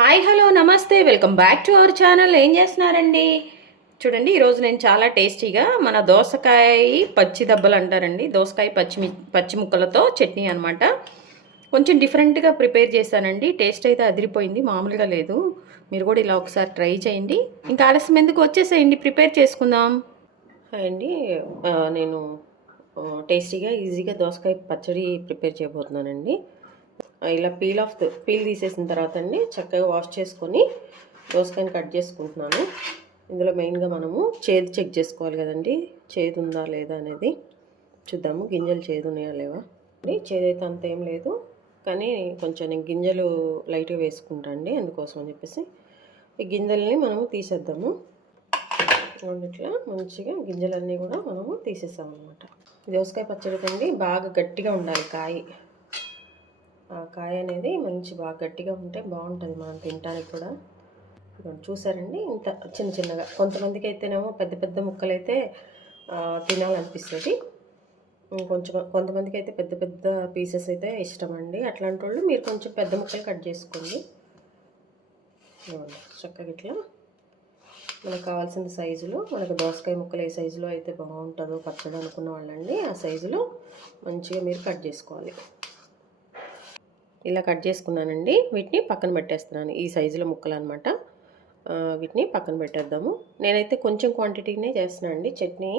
Hi hello నమస్తే welcome back to our channel. ఏం చేస్తున్నారండి? చూడండి, ఈరోజు నేను చాలా టేస్టీగా మన దోసకాయ పచ్చి దెబ్బలు అంటారండి, దోసకాయ పచ్చి ముక్కలతో చట్నీ అనమాట. కొంచెం డిఫరెంట్గా ప్రిపేర్ చేశానండి. టేస్ట్ అయితే అదిరిపోయింది, మామూలుగా లేదు. మీరు కూడా ఇలా ఒకసారి ట్రై చేయండి. ఇంకా ఆలస్యం ఎందుకు, వచ్చేసేయండి, ప్రిపేర్ చేసుకుందాం. అండి, నేను టేస్టీగా ఈజీగా దోసకాయ పచ్చడి ప్రిపేర్ చేయబోతున్నానండి. ఇలా పీల్ తీసేసిన తర్వాత అండి చక్కగా వాష్ చేసుకొని దోసకాయని కట్ చేసుకుంటున్నాను. ఇందులో మెయిన్గా మనము చేదు చెక్ చేసుకోవాలి కదండి, చేదు ఉందా లేదా అనేది చూద్దాము. గింజలు చేదు ఉన్నాయా లేవా అండి. చేదు అయితే అంత ఏం లేదు, కానీ కొంచెం నేను గింజలు లైట్గా వేసుకుంటా అండి, అందుకోసం అని చెప్పేసి ఈ గింజల్ని మనము తీసేద్దాము. ఇట్లా మంచిగా గింజలన్నీ కూడా మనము తీసేసామన్నమాట. దోసకాయ పచ్చడి కండి బాగా గట్టిగా ఉండాలి కాయ అనేది మంచి బాగా గట్టిగా ఉంటే బాగుంటుంది మనం తినడానికి కూడా. చూసారండి, ఇంత చిన్న చిన్నగా. కొంతమందికి అయితేనేమో పెద్ద పెద్ద ముక్కలు అయితే తినాలనిపిస్తుంది, కొంతమందికి అయితే పెద్ద పెద్ద పీసెస్ అయితే ఇష్టం అండి. అట్లాంటి వాళ్ళు మీరు కొంచెం పెద్ద ముక్కలు కట్ చేసుకోండి. చక్కగా ఇట్లా మనకు కావాల్సిన సైజులో, మనకు దోసకాయ ముక్కలు ఏ సైజులో అయితే బాగుంటుందో పచ్చడి అనుకున్న వాళ్ళండి, ఆ సైజులో మంచిగా మీరు కట్ చేసుకోవాలి. ఇలా కట్ చేసుకున్నానండి. వీటిని పక్కన పెట్టేస్తున్నాను, ఈ సైజులో ముక్కలు అనమాట. వీటిని పక్కన పెట్టేద్దాము. నేనైతే కొంచెం క్వాంటిటీనే చేస్తున్నాను అండి చట్నీ,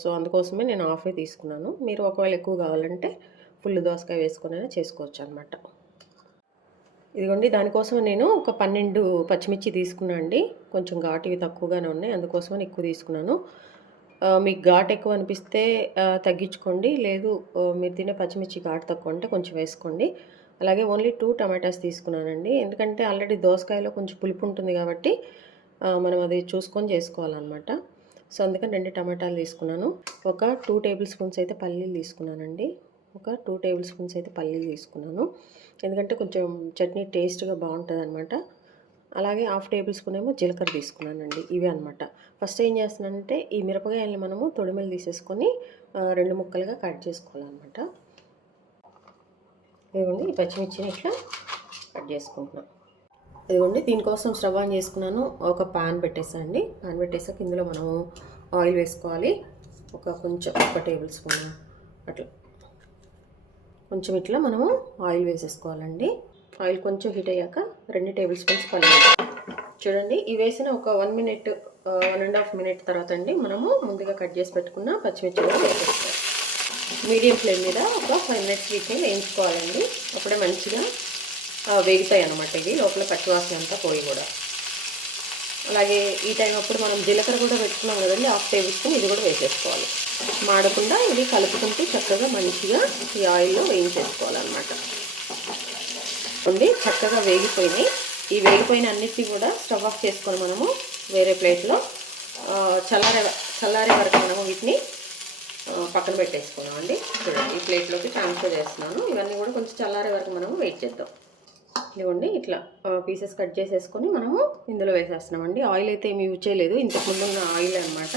సో అందుకోసమే నేను హాఫే తీసుకున్నాను. మీరు ఒకవేళ ఎక్కువ కావాలంటే ఫుల్ దోసకాయ వేసుకొని చేసుకోవచ్చు అనమాట. ఇదిగోండి, దానికోసం నేను ఒక 12 పచ్చిమిర్చి తీసుకున్నాను అండి. కొంచెం ఘాటువి తక్కువగానే ఉన్నాయి, అందుకోసమని ఎక్కువ తీసుకున్నాను. మీకు ఘాటు ఎక్కువ అనిపిస్తే తగ్గించుకోండి, లేదు మీరు తినే పచ్చిమిర్చి ఘాటు తక్కువ అంటే కొంచెం వేసుకోండి. అలాగే ఓన్లీ 2 టమాటాస్ తీసుకున్నానండి, ఎందుకంటే ఆల్రెడీ దోసకాయలో కొంచెం పులుపు ఉంటుంది కాబట్టి మనం అది చూసుకొని చేసుకోవాలన్నమాట. సో అందుకని 2 టమాటాలు తీసుకున్నాను. ఒక 2 టేబుల్ స్పూన్స్ అయితే పల్లీలు తీసుకున్నానండి. ఒక 2 టేబుల్ స్పూన్స్ అయితే పల్లీలు తీసుకున్నాను, ఎందుకంటే కొంచెం చట్నీ టేస్ట్గా బాగుంటుంది అనమాట. అలాగే 1/2 టేబుల్ స్పూన్ ఏమో జీలకర్ర తీసుకున్నానండి. ఇవే అనమాట. ఫస్ట్ ఏం చేస్తున్నానంటే ఈ మిరపకాయల్ని మనము తొడిమెలు తీసేసుకొని 2 ముక్కలుగా కట్ చేసుకోవాలన్నమాట. ఇదిగోండి, ఈ పచ్చిమిర్చిని ఇట్లా కట్ చేసుకుంటున్నాను. ఇదిగోండి, దీనికోసం స్టవ్ ఆన్ చేసుకున్నాను. ఒక పాన్ పెట్టేసానండి. పాన్ పెట్టేసాక ఇందులో మనము ఆయిల్ వేసుకోవాలి. కొంచెం 1 టేబుల్ స్పూన్ అట్లా కొంచెం ఇట్లా మనము ఆయిల్ వేసేసుకోవాలండి. ఆయిల్ కొంచెం హీట్ అయ్యాక 2 టేబుల్ స్పూన్స్ పల్లీలు. చూడండి, ఇవి వేసిన ఒక 1 మినిట్ 1.5 మినిట్ తర్వాత అండి మనము ముందుగా కట్ చేసి పెట్టుకున్న పచ్చిమిర్చి కూడా వేసేసుకోవాలి. మీడియం ఫ్లేమ్ మీద ఒక 5 మినిట్స్ వీటిని వేయించుకోవాలండి. అప్పుడే మంచిగా వేగుతాయి అన్నమాట. ఇవి లోపల పచ్చివాసన అంతా పోయి కూడా. అలాగే ఈ టైం అప్పుడు మనం జీలకర్ర కూడా పెట్టుకున్నాం కదండి, 1/2 టేబుల్ స్పూన్ ఇది కూడా వేసేసుకోవాలి. మాడకుండా ఇది కలుపుకుంటూ చక్కగా మంచిగా ఈ ఆయిల్లో వేయించేసుకోవాలన్నమాట. చక్కగా వేగిపోయినాయి. ఈ వేగిపోయిన అన్నిటినీ కూడా స్టవ్ ఆఫ్ చేసుకొని మనము వేరే ప్లేట్లో చల్లారే వరకు మనము వీటిని పక్కన పెట్టేసుకున్నామండి. చూడండి, ఈ ప్లేట్లోకి ట్రాన్స్ఫర్ చేస్తున్నాను. ఇవన్నీ కూడా కొంచెం చల్లారే వరకు మనము వెయిట్ చేద్దాం. ఇదిగోండి, ఇట్లా పీసెస్ కట్ చేసేసుకొని మనము ఇందులో వేసేస్తున్నామండి. ఆయిల్ అయితే ఏమి యూజ్ చేయలేదు, ఇంతకుముందు ఉన్న ఆయిల్ అనమాట.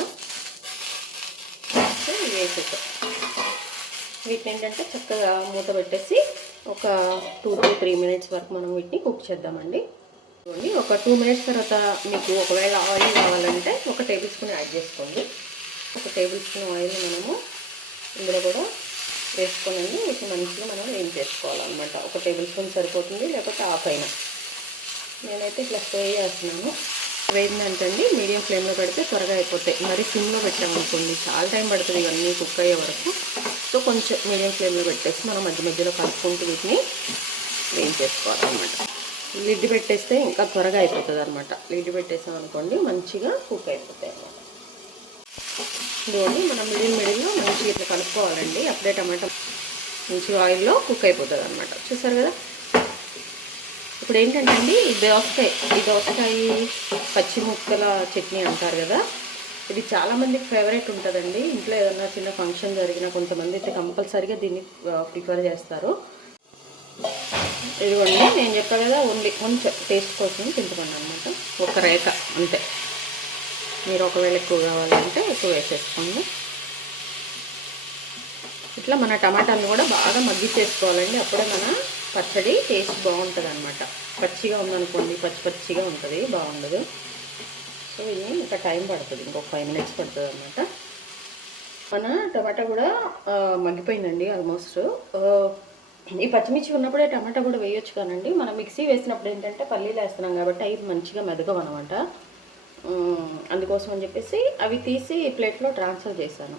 వేసేద్దాం. వీటిని ఏంటంటే చక్కగా మూత పెట్టేసి ఒక 2 to 3 మినిట్స్ వరకు మనం వీటిని కుక్ చేద్దామండి. ఒక 2 మినిట్స్ తర్వాత మీకు ఒకవేళ ఆయిల్ కావాలంటే 1 టేబుల్ స్పూన్ యాడ్ చేసుకోండి. 1 టేబుల్ స్పూన్ ఆయిల్ మనము ఇందులో కూడా వేసుకోనండి. వీటిని మంచిగా మనం ఏం చేసుకోవాలన్నమాట. 1 టేబుల్ స్పూన్ సరిపోతుంది, లేకపోతే హాఫ్ అయినా. నేనైతే ఇట్లా ఫ్రై చేస్తున్నాను. వేయిందంటండి మీడియం ఫ్లేమ్లో పెడితే త్వరగా అయిపోతాయి. మరి సిమ్లో పెట్టామనుకోండి చాలా టైం పడుతుంది ఇవన్నీ కుక్ అయ్యే వరకు. సో కొంచెం మీడియం ఫ్లేమ్లో పెట్టేసి మనం మధ్య మధ్యలో కలుపుకుంటూ వీటిని వేయించేసుకోవాలన్నమాట. లిడ్ పెట్టేస్తే ఇంకా త్వరగా అయిపోతుంది అనమాట. లిడ్ పెట్టేసాం అనుకోండి మంచిగా కుక్ అయిపోతాయి అన్నమాట. ఇదిగోండి, మనం మిడిల్లో మంచిగా ఇట్లా కలుపుకోవాలండి. అప్పుడే టమాటా మంచిగా ఆయిల్లో కుక్ అయిపోతుంది అనమాట. చూసారు కదా. ఇప్పుడు ఏంటంటే అండి, ఈ దోసకాయ పచ్చి ముక్కల చట్నీ అంటారు కదా, ఇది చాలామందికి ఫేవరెట్ ఉంటుందండి. ఇంట్లో ఏదన్నా చిన్న ఫంక్షన్ జరిగినా కొంతమంది అయితే కంపల్సరీగా దీన్ని ప్రిఫర్ చేస్తారు. ఇదిగోండి, నేను చెప్పా కదా, ఓన్లీ కొంచెం టేస్ట్ కోసం తింటున్నాను అనమాట. ఒక రేఖ అంతే. మీరు ఒకవేళ ఎక్కువ కావాలంటే ఎక్కువ వేసేసుకోండి. ఇట్లా మన టమాటాలు కూడా బాగా మగ్గిచ్చేసుకోవాలండి. అప్పుడే మన పచ్చడి టేస్ట్ బాగుంటుంది అనమాట. పచ్చిగా ఉందనుకోండి, పచ్చి పచ్చిగా ఉంటుంది, బాగుండదు. సో ఇది ఇంకా టైం పడుతుంది, ఇంకొక 5 మినిట్స్ పడుతుంది అనమాట. మన టమాటా కూడా మగ్గిపోయిందండి ఆల్మోస్ట్. ఈ పచ్చిమిర్చి ఉన్నప్పుడే టమాటా కూడా వేయొచ్చు కానండి, మనం మిక్సీ వేసినప్పుడు ఏంటంటే పల్లీలు వేస్తున్నాం కాబట్టి అవి మంచిగా మెదగవు అనమాట. అందుకోసం అని చెప్పేసి అవి తీసి ప్లేట్లో ట్రాన్స్ఫర్ చేశాను.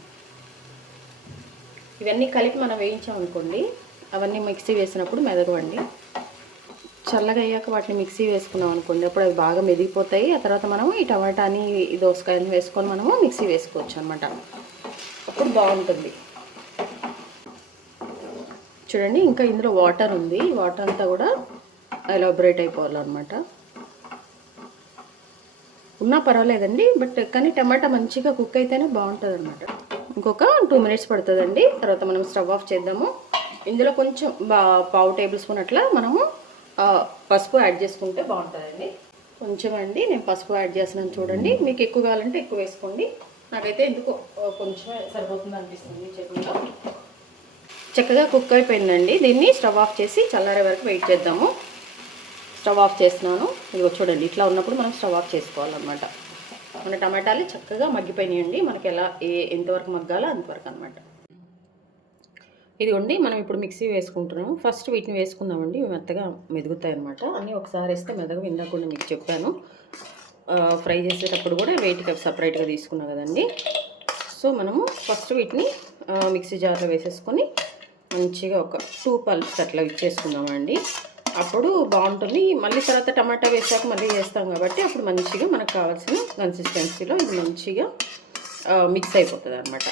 ఇవన్నీ కలిపి మనం వేయించామనుకోండి, అవన్నీ మిక్సీ వేసినప్పుడు మెదగవండి. చల్లగా అయ్యాక వాటిని మిక్సీ వేసుకున్నాం అనుకోండి, అప్పుడు అవి బాగా మెదిగిపోతాయి. ఆ తర్వాత మనము ఈ టమాటాని, ఈ దోసకాయని వేసుకొని మనము మిక్సీ వేసుకోవచ్చు అనమాట. అప్పుడు బాగుంటుంది. చూడండి, ఇంకా ఇందులో వాటర్ ఉంది. వాటర్ అంతా కూడా ఎలాబరేట్ అయిపోవాలన్నమాట. ఉన్నా పర్వాలేదండి, బట్ కానీ టమాటా మంచిగా కుక్ అయితేనే బాగుంటుంది అనమాట. ఇంకొక 2 మినిట్స్ పడుతుందండి. తర్వాత మనం స్టవ్ ఆఫ్ చేద్దాము. ఇందులో కొంచెం పావు టేబుల్ స్పూన్ అట్లా మనము పసుపు యాడ్ చేసుకుంటే బాగుంటుందండి. కొంచెం అండి నేను పసుపు యాడ్ చేస్తున్నాను, చూడండి. మీకు ఎక్కువ కావాలంటే ఎక్కువ వేసుకోండి. నాకైతే ఎందుకో కొంచెమే సరిపోతుంది అనిపిస్తుంది చట్నీలో. చక్కగా కుక్ అయిపోయిందండి. దీన్ని స్టవ్ ఆఫ్ చేసి చల్లారే వరకు వెయిట్ చేద్దాము. స్టవ్ ఆఫ్ చేస్తున్నాను. ఇదిగో చూడండి, ఇట్లా ఉన్నప్పుడు మనం స్టవ్ ఆఫ్ చేసుకోవాలన్నమాట. మన టమాటాలు చక్కగా మగ్గిపోయినాయండి. మనకి ఎంతవరకు మగ్గాలో అంతవరకు అనమాట. ఇదిగోండి, మనం ఇప్పుడు మిక్సీ వేసుకుంటున్నాము. ఫస్ట్ వీటిని వేసుకుందామండి, మెత్తగా మెదుగుతాయి అనమాట. అన్నీ ఒకసారి వేస్తే మెదగ. ఇందాక కూడా మీకు చెప్పాను, ఫ్రై చేసేటప్పుడు కూడా వేటికి సపరేట్గా తీసుకున్నాం కదండి. సో మనము ఫస్ట్ వీటిని మిక్సీ జార్లో వేసేసుకొని మంచిగా ఒక 2 పల్ప్స్ అట్లా ఇచ్చేసుకుందామండి. అప్పుడు బాగుంటుంది. మళ్ళీ తర్వాత టమాటా వేసాక మళ్ళీ చేస్తాం కాబట్టి అప్పుడు మంచిగా మనకు కావాల్సిన కన్సిస్టెన్సీలో ఇది మంచిగా మిక్స్ అయిపోతుంది అనమాట.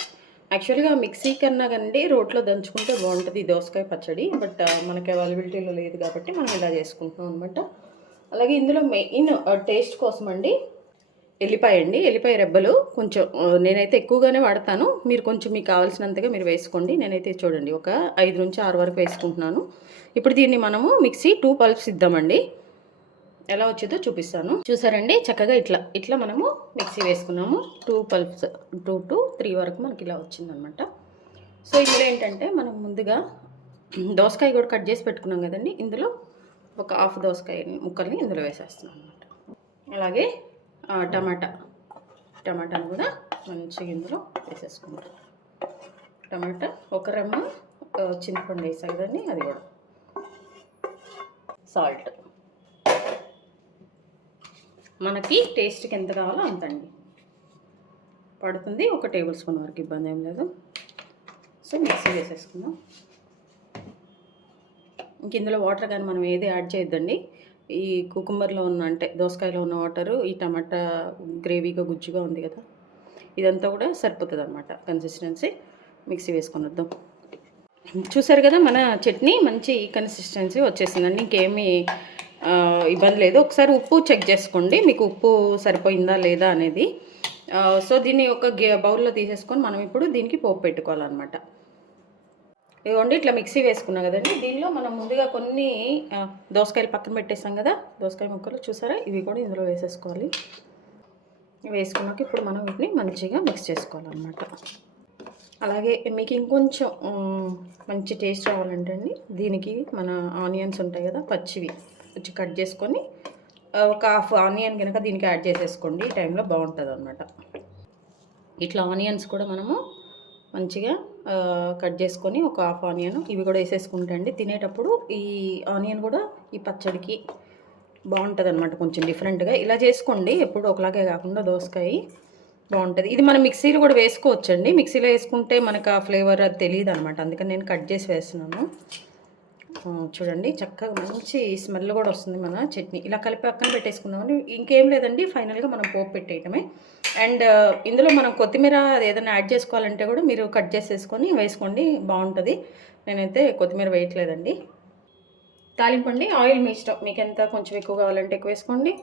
యాక్చువల్గా మిక్సీ కన్నా కండి రోట్లో దంచుకుంటే బాగుంటుంది ఈ దోసకాయ పచ్చడి. బట్ మనకి అవైలబిలిటీలో లేదు కాబట్టి మనం ఇలా చేసుకుంటున్నాం అనమాట. అలాగే ఇందులో మెయిన్ టేస్ట్ కోసం అండి ఎల్లిపాయ అండి, ఎల్లిపాయ రెబ్బలు కొంచెం నేనైతే ఎక్కువగానే వాడతాను. మీరు కొంచెం మీకు కావాల్సినంతగా మీరు వేసుకోండి. నేనైతే చూడండి ఒక 5 నుంచి 6 వరకు వేసుకుంటున్నాను. ఇప్పుడు దీన్ని మనము మిక్సీ 2 పల్ప్స్ ఇద్దామండి. ఎలా వచ్చిందో చూపిస్తాను. చూసారండి, చక్కగా ఇట్లా మనము మిక్సీ వేసుకున్నాము. 2 పల్ప్స్, 2 to 3 వరకు మనకి ఇలా వచ్చిందనమాట. సో ఇందులో ఏంటంటే మనం ముందుగా దోసకాయ కూడా కట్ చేసి పెట్టుకున్నాం కదండి. ఇందులో ఒక హాఫ్ దోసకాయ ముక్కల్ని ఇందులో వేసేస్తున్నాం అనమాట. అలాగే టమాటాను కూడా మంచిగా ఇందులో వేసేసుకుంటాం. టమాటా ఒక రెమ్మ చింతపండు వేసాం కదండి, అది కూడా. సాల్ట్ మనకి టేస్ట్కి ఎంత కావాలో అంతండి పడుతుంది. ఒక టేబుల్ స్పూన్ వరకు, ఇబ్బంది ఏం లేదు. సో మిక్సీ వేసేసుకుందాం. ఇంక ఇందులో వాటర్ కానీ మనం ఏది యాడ్ చేయొద్దండి. ఈ కుకుంబర్లో ఉన్న, అంటే దోసకాయలో ఉన్న వాటరు ఈ టమాటా గ్రేవీగా గుజ్జుగా ఉంది కదా, ఇదంతా కూడా సరిపోతుంది అనమాట కన్సిస్టెన్సీ. మిక్సీ వేసుకొని వద్దాం. చూసారు కదా, మన చట్నీ మంచి కన్సిస్టెన్సీ వచ్చేసిందండి. ఇంకేమీ ఇబ్బంది లేదు. ఒకసారి ఉప్పు చెక్ చేసుకోండి, మీకు ఉప్పు సరిపోయిందా లేదా అనేది. సో దీన్ని ఒక బౌల్లో తీసేసుకొని మనం ఇప్పుడు దీనికి పోపు పెట్టుకోవాలన్నమాట. ఇదిగోండి, ఇట్లా మిక్సీ వేసుకున్నాం కదండి. దీనిలో మనం ముందుగా కొన్ని దోసకాయలు పక్కన పెట్టేసాం కదా, దోసకాయ ముక్కలు చూసారా, ఇవి కూడా ఇందులో వేసేసుకోవాలి. వేసుకున్నాక ఇప్పుడు మనం వీటిని మంచిగా మిక్స్ చేసుకోవాలన్నమాట. అలాగే మీకు ఇంకొంచెం మంచి టేస్ట్ రావాలంటే అండి, దీనికి మన ఆనియన్స్ ఉంటాయి కదా, పచ్చివి వచ్చి కట్ చేసుకొని ఒక హాఫ్ ఆనియన్ కనుక దీనికి యాడ్ చేసేసుకోండి. ఈ టైంలో బాగుంటుంది అనమాట. ఇట్లా ఆనియన్స్ కూడా మనము మంచిగా కట్ చేసుకొని ఒక హాఫ్ ఆనియన్ ఇవి కూడా వేసేసుకుంటే అండి, తినేటప్పుడు ఈ ఆనియన్ కూడా ఈ పచ్చడికి బాగుంటుంది అనమాట. కొంచెం డిఫరెంట్గా ఇలా చేసుకోండి, ఎప్పుడు ఒకలాగే కాకుండా దోసకాయ బాగుంటుంది. ఇది మనం మిక్సీలో కూడా వేసుకోవచ్చండి. మిక్సీలో వేసుకుంటే మనకు ఆ ఫ్లేవర్ అది తెలియదు అనమాట, అందుకని నేను కట్ చేసి వేస్తున్నాను. చూడండి, చక్కగా మంచి స్మెల్ కూడా వస్తుంది మన చట్నీ. ఇలా కలిపి పక్కన పెట్టేసుకుందామని, ఇంకేం లేదండి, ఫైనల్గా మనం పోపు పెట్టేయటమే. అండ్ ఇందులో మనం కొత్తిమీర ఏదైనా యాడ్ చేసుకోవాలంటే కూడా మీరు కట్ చేసేసుకొని వేసుకోండి, బాగుంటుంది. నేనైతే కొత్తిమీర వేయట్లేదండి. తాలింపండి, ఆయిల్ మీ ఇష్టం, మీకు ఎంత కొంచెం ఎక్కువ కావాలంటే ఎక్కువ వేసుకోండి,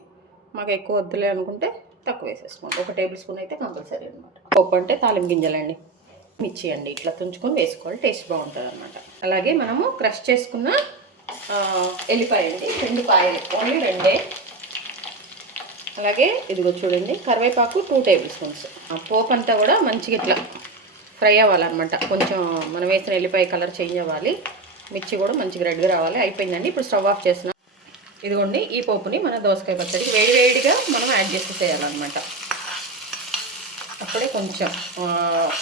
మాకు ఎక్కువ వద్దులే అనుకుంటే తక్కువ వేసేసుకోండి. 1 టేబుల్ స్పూన్ అయితే కంపల్సరీ అనమాట. పప్పు అంటే తాలింపు గింజలండి, మిర్చి అండి, ఇట్లా తుంచుకొని వేసుకోవాలి, టేస్ట్ బాగుంటుంది అనమాట. అలాగే మనము క్రష్ చేసుకున్న ఎల్లిపాయ అండి, 2 కాయలు, ఓన్లీ 2. అలాగే ఇదిగో చూడండి, కరివేపాకు 2 టేబుల్ స్పూన్స్. పోపు అంతా కూడా మంచిగా ఇట్లా ఫ్రై అవ్వాలన్నమాట. కొంచెం మనం వేసిన ఎల్లిపాయ కలర్ చేంజ్ అవ్వాలి. మిర్చి కూడా మంచిగా రెడ్గా రావాలి. అయిపోయిందండి. ఇప్పుడు స్టవ్ ఆఫ్ చేసిన ఇదిగోండి ఈ పోపుని మన దోసకాయ పచ్చడికి వేడివేడిగా మనం యాడ్ చేసేసేయాలన్నమాట. అప్పుడే కొంచెం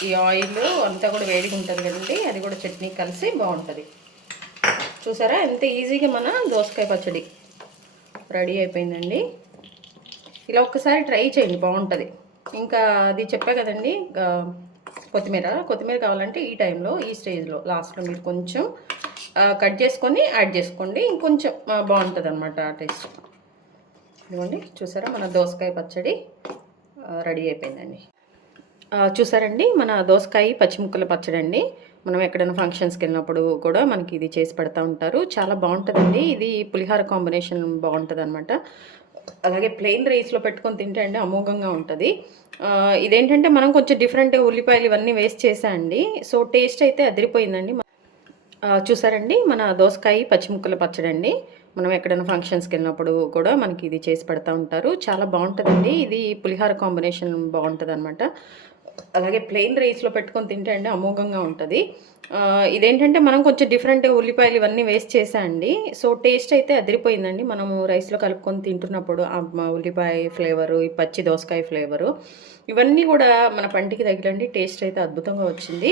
ఈ ఆయిల్ అంతా కూడా వేడిగా ఉంటుంది కదండి, అది కూడా చట్నీ కలిసి బాగుంటుంది. చూసారా ఎంత ఈజీగా మన దోసకాయ పచ్చడి రెడీ అయిపోయిందండి. ఇలా ఒక్కసారి ట్రై చేయండి, బాగుంటుంది. ఇంకా అది చెప్పా కదండి, కొత్తిమీర కావాలంటే ఈ టైంలో ఈ స్టేజ్లో లాస్ట్లో మీరు కొంచెం కట్ చేసుకొని యాడ్ చేసుకోండి, ఇంకొంచెం బాగుంటుంది అనమాట టేస్ట్. ఇదిగోండి చూసారా మన దోసకాయ పచ్చడి రెడీ అయిపోయిందండి. చూసారండి మన దోసకాయ పచ్చిముక్కల పచ్చడి అండి. మనం ఎక్కడైనా ఫంక్షన్స్కి వెళ్ళినప్పుడు కూడా మనకి ఇది చేసి పెడతా ఉంటారు. చాలా బాగుంటుందండి. ఇది పులిహార కాంబినేషన్ బాగుంటుంది అనమాట. అలాగే ప్లెయిన్ రైస్లో పెట్టుకొని తింటే అండి అమోఘంగా ఉంటుంది. ఇదేంటంటే మనం కొంచెం డిఫరెంట్ ఉల్లిపాయలు ఇవన్నీ వేస్ట్ చేసా అండి. సో టేస్ట్ అయితే అదిరిపోయిందండి. చూసారండి మన దోసకాయ పచ్చిముక్కల పచ్చడి అండి. మనం ఎక్కడైనా ఫంక్షన్స్కి వెళ్ళినప్పుడు కూడా మనకి ఇది చేసి పెడతా ఉంటారు. చాలా బాగుంటుందండి. ఇది పులిహార కాంబినేషన్ బాగుంటుంది అనమాట. అలాగే ప్లెయిన్ రైస్లో పెట్టుకొని తింటే అండి అమోఘంగా ఉంటుంది. ఇదేంటంటే మనం కొంచెం డిఫరెంట్ ఉల్లిపాయలు ఇవన్నీ వేస్ట్ చేసా అండి. సో టేస్ట్ అయితే అదిరిపోయిందండి. మనము రైస్లో కలుపుకొని తింటున్నప్పుడు ఉల్లిపాయ ఫ్లేవరు, ఈ పచ్చి దోసకాయ ఫ్లేవరు ఇవన్నీ కూడా మన పంటికి తగిలండి. టేస్ట్ అయితే అద్భుతంగా వచ్చింది.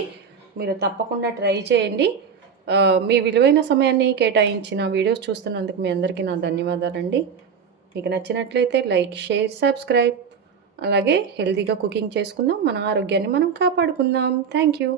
మీరు తప్పకుండా ట్రై చేయండి. మీ విలువైన సమయాన్ని కేటాయించిన వీడియోస్ చూస్తున్నందుకు మీ అందరికీ నా ధన్యవాదాలండి. మీకు నచ్చినట్లయితే లైక్, షేర్, సబ్స్క్రైబ్. అలాగే హెల్తీగా కుకింగ్ చేసుకుందాం, మన ఆరోగ్యాన్ని మనం కాపాడుకుందాం. Thank you.